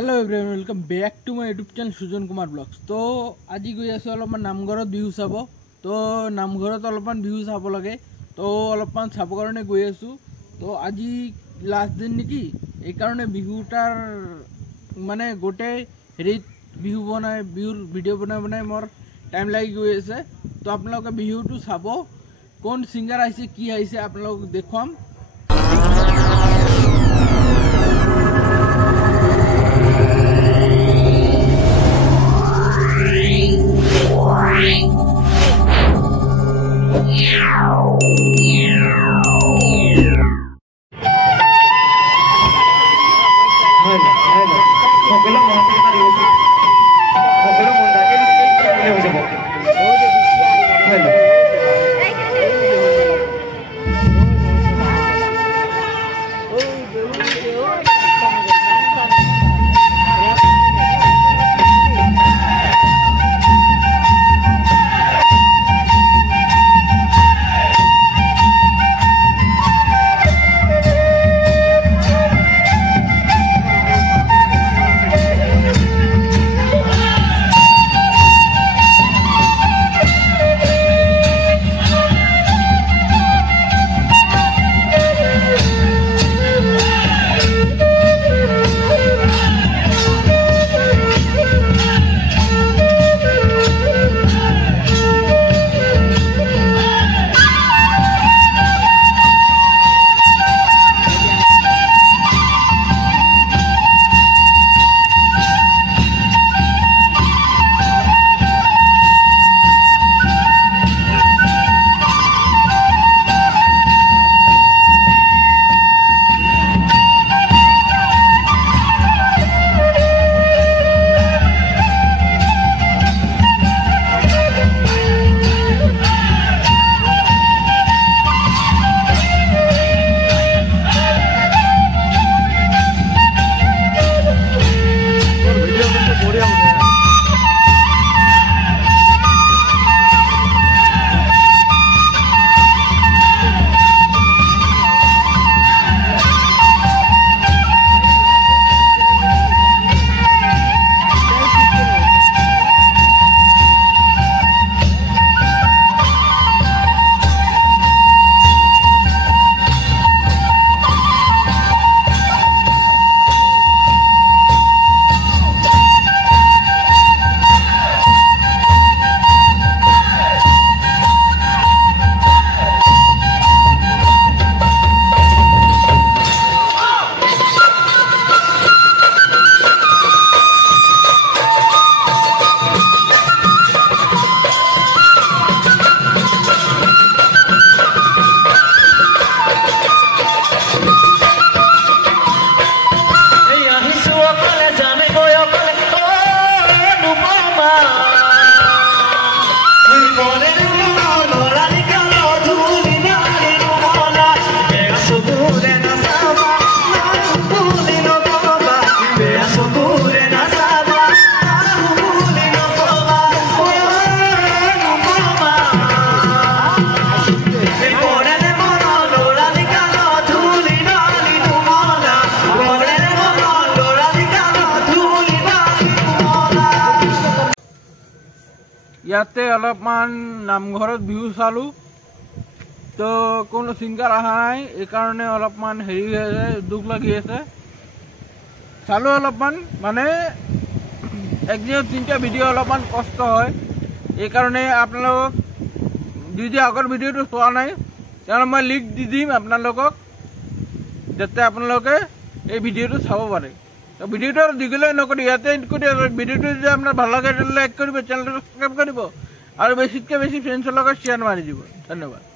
Hello everyone welcome back to my YouTube channel Sujan Kumar blogs. तो आज गई आसो अलपमान नामघर बिहू चाब। तो नामघर अलपमान बिहू चाब लगे तो अलपमान चाब कारण गई आसो। तो आज लास्ट दिन नेকি এইকাৰণে বিহুটাৰ মানে গোটে হেৰিত বিহু বনাই বিহুৰ ভিডিঅ' বনাই মোৰ টাইম লাগি গৈ আছে। তো আপোনালোকে বিহুটো চাব, কোন সিঙ্গাৰ আহিছে কি আহিছে আপোনালোকক দেখুৱাম। ইয়াতে অলপমান নামঘৰত বিহু চালো। তো কোনো সিঙ্গাৰ অহা নাই, এই কাৰণে অলপমান হেৰি হৈছে, দুখ লাগি আছে। চালো অলপমান মানে একদিনত 3টা ভিডিঅ' অলপমান কষ্ট হয়। এই কারণে আপোনালোকক যদি আগৰ ভিডিঅ'টো চোৱা নাই তেতিয়াহ'লে মই লিংক দি দিম আপোনালোকক, যাতে আপোনালোকে এই ভিডিঅ'টো চাব পাৰে। তো ভিডিওটো দীঘলীয়া নকৰি ইয়াতে এণ্ড কৰি ভিডিওটো যদি আপোনাৰ ভাল লাগে লাইক কৰিব, চেনেলটো সাবস্ক্ৰাইব কৰিব আৰু বেছিতকৈ বেছি ফ্ৰেণ্ডছৰ লগত শ্বেয়াৰ মাৰি দিব। ধন্যবাদ।